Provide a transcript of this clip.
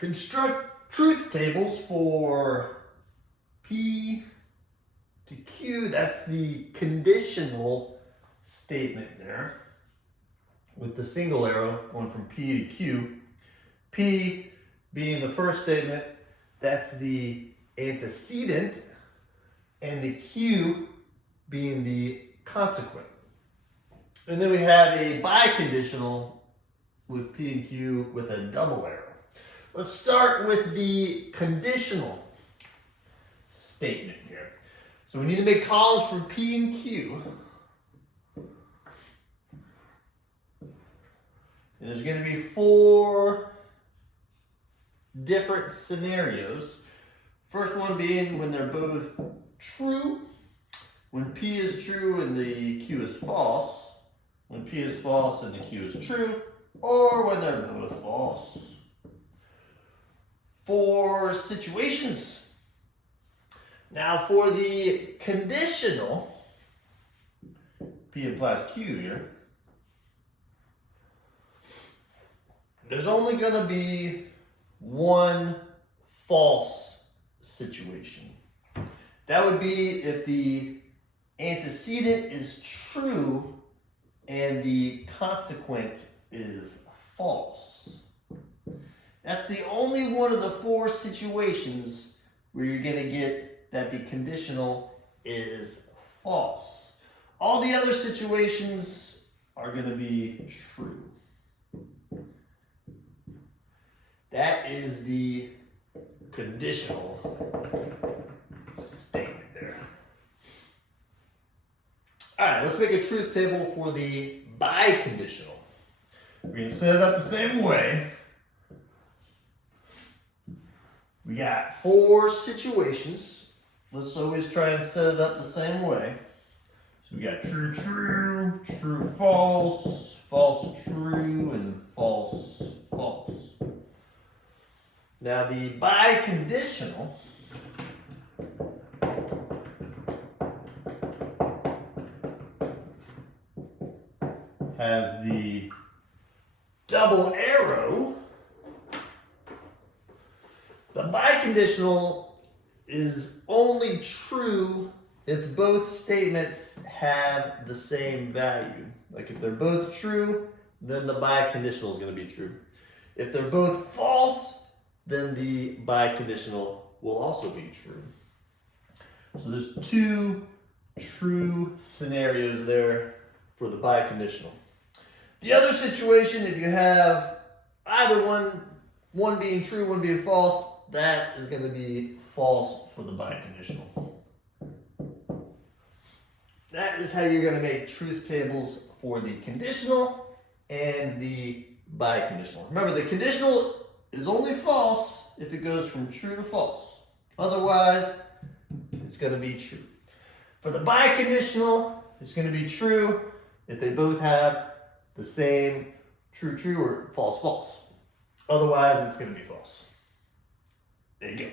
Construct truth tables for P to Q. That's the conditional statement there, with the single arrow going from P to Q. P being the first statement, that's the antecedent, and the Q being the consequent. And then we have a biconditional with P and Q with a double arrow. Let's start with the conditional statement here. So we need to make columns for P and Q. And there's going to be 4 different scenarios. First one being when they're both true, when P is true and the Q is false, when P is false and the Q is true, or when they're both false. 4 situations. Now for the conditional, P implies Q here, there's only going to be one false situation. That would be if the antecedent is true and the consequent is false. That's the only one of the 4 situations where you're going to get that the conditional is false. All the other situations are going to be true. That is the conditional statement there. All right, let's make a truth table for the biconditional. We're going to set it up the same way. We got 4 situations. Let's always try and set it up the same way. So we got true, true, true, false, false, true, and false, false. Now the biconditional has the double arrow. The biconditional is only true if both statements have the same value. Like if they're both true, then the biconditional is going to be true. If they're both false, then the biconditional will also be true. So there's 2 true scenarios there for the biconditional. The other situation, if you have either one being true, one being false, that is going to be false for the biconditional. That is how you're going to make truth tables for the conditional and the biconditional. Remember, the conditional is only false if it goes from true to false. Otherwise, it's going to be true. For the biconditional, it's going to be true if they both have the same true, true, or false, false. Otherwise, it's going to be false. There you go.